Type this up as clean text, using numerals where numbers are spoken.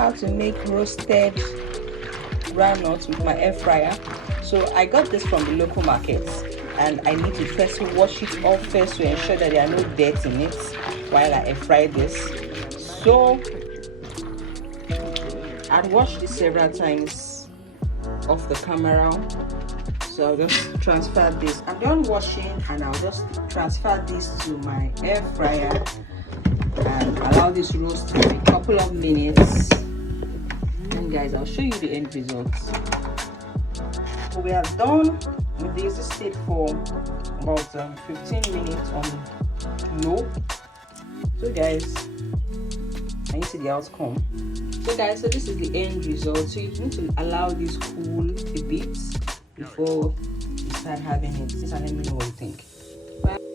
how to make roasted groundnuts with my air fryer. So I got this from the local markets, and I need to first wash it off first to ensure that there are no dirt in it while I air fry this. So I'd washed this several times off the camera, so I'll just transfer this. I'm done washing, and I'll just transfer this to my air fryer and allow this roast for a couple of minutes. And guys, I'll show you the end results. So we are done with this. This stayed for about 15 minutes on low. So guys, can you see the outcome? So guys, so this is the end result. So you need to allow this cool a bit before you start having it. And let me know what you think. Bye.